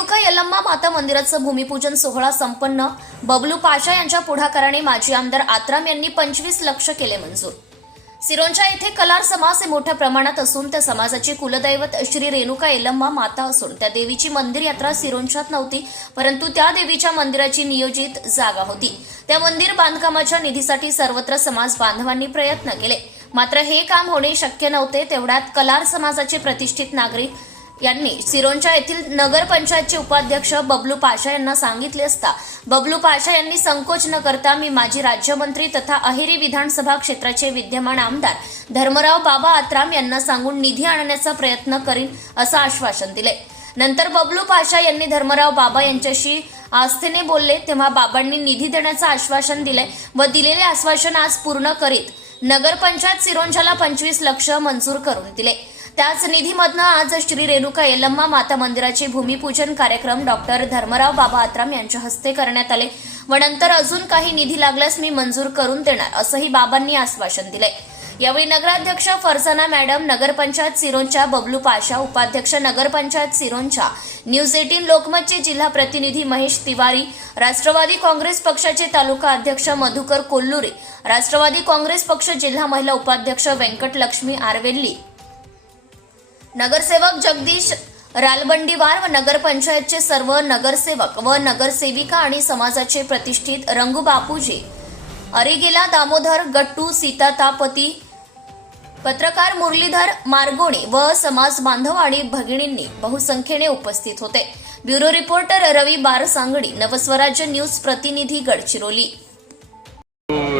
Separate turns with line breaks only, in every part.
रेणुका यल्लम्मा माता मंदिराचं भूमिपूजन सोहळा संपन्न. बबलू पाशा यांच्या पुढाकाराने माजी आमदार आत्राम यांनी पंचवीस लक्ष केले मंजूर. सिरोंचा येथे कलार समाज हे मोठ्या प्रमाणात असून त्या समाजाची कुलदैवत श्री रेणुका यल्लम्मा माता असून त्या देवीची मंदिर यात्रा सिरोंच्यात नव्हती परंतु त्या देवीच्या मंदिराची नियोजित जागा होती. त्या मंदिर बांधकामाच्या निधीसाठी सर्वत्र समाज बांधवांनी प्रयत्न केले. मात्र हे काम होणे शक्य नव्हते तेवढ्यात कलार समाजाचे प्रतिष्ठित नागरिक यांनी सिरोंचा येथील नगरपंचायतचे उपाध्यक्ष बबलू पाशा यांना सांगितले असता बबलू पाशा यांनी संकोच न करता मी माजी राज्यमंत्री तथा अहेरी विधानसभा क्षेत्राचे विद्यमान आमदार धर्मराव बाबा आत्राम यांना सांगून निधी आणण्याचा प्रयत्न करीन असं आश्वासन दिले. नंतर बबलू पाशा यांनी धर्मराव बाबा यांच्याशी आस्थेने बोलले तेव्हा बाबांनी निधी देण्याचं आश्वासन दिले व दिलेले आश्वासन आज पूर्ण करीत नगरपंचायत सिरोंजाला पंचवीस लक्ष मंजूर करून दिले. त्याच निधीमधनं आज श्री रेणुका येलम्मा माता मंदिराचे भूमिपूजन कार्यक्रम डॉक्टर धर्मराव बाबा आत्राम यांच्या हस्ते करण्यात आले. व नंतर अजून काही निधी लागल्यास मी मंजूर करून देणार असंही बाबांनी आश्वासन दिले यावेळी नगराध्यक्ष फरसाना मॅडम नगरपंचायत सिरोंच्या बबलू पाशा उपाध्यक्ष नगरपंचायत सिरोंच्या न्यूज एटीन लोकमतचे जिल्हा प्रतिनिधी महेश तिवारी राष्ट्रवादी काँग्रेस पक्षाचे तालुका अध्यक्ष मधुकर कोल्लुरे राष्ट्रवादी काँग्रेस पक्ष जिल्हा महिला उपाध्यक्ष व्यंकटलक्ष्मी आरवेल्ली नगरसेवक जगदीश रालबंडीवार व नगरपंचायतचे सर्व नगरसेवक व नगरसेविका आणि समाजाचे प्रतिष्ठित रंगू बापूजी अरिगेला दामोदर गट्टू सीतातापती पत्रकार मुरलीधर मार्गोणे व समाज बांधव आणि भगिनींनी बहुसंख्येने उपस्थित होते. Bureau reporter Ravi Barsangadi Navswarajya news प्रतिनिधी गडचिरोली.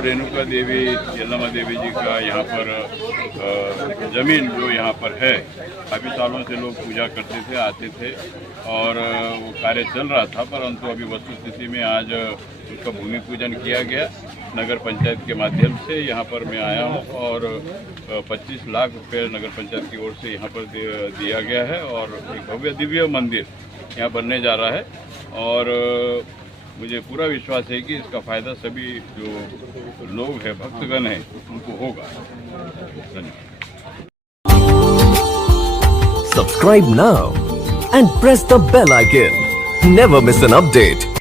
रेणुका देवी यल्लमा देवी जी का यहाँ पर ज़मीन जो यहाँ पर है, काफ़ी सालों से लोग पूजा करते थे, आते थे और वो कार्य चल रहा था, परंतु अभी वस्तुस्थिति में आज उसका भूमि पूजन किया गया। नगर पंचायत के माध्यम से यहाँ पर मैं आया हूँ और पच्चीस लाख रुपये नगर पंचायत की ओर से यहाँ पर दिया गया है और एक भव्य दिव्य मंदिर यहाँ बनने जा रहा है और मुझे पूरा विश्वास है कि इसका फ़ायदा सभी जो लोग हैं, भक्तगण हैं, उनको होगा। धन्यवाद।
Subscribe now and press the bell icon never miss an update